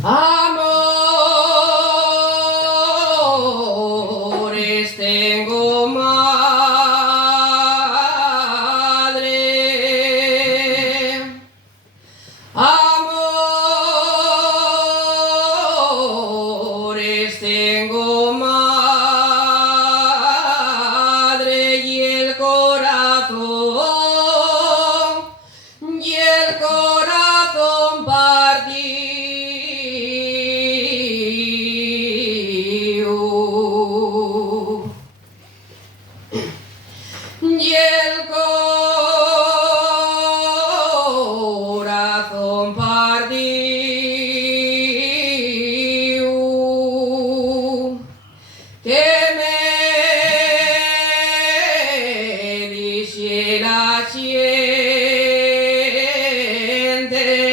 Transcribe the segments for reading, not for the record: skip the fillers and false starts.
Amores tengo madre, amores tengo madre y el corazón partido. Y el corazón partido, que me dijera siente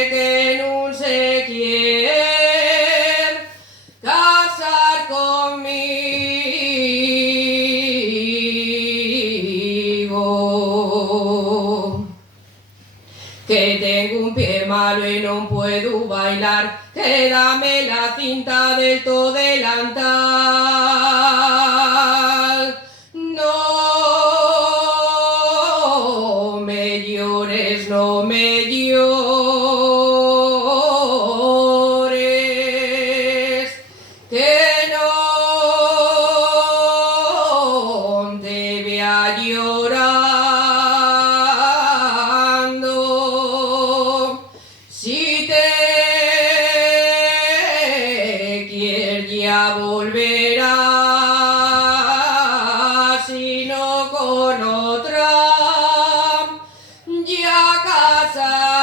que no se quiere casar conmigo, que tengo un pie malo y no puedo bailar, que dame la cinta del todo delantal. No me llores, no me llores, que no te vea llorando. Si te quieres ya volverás, si no con otra ya casarás.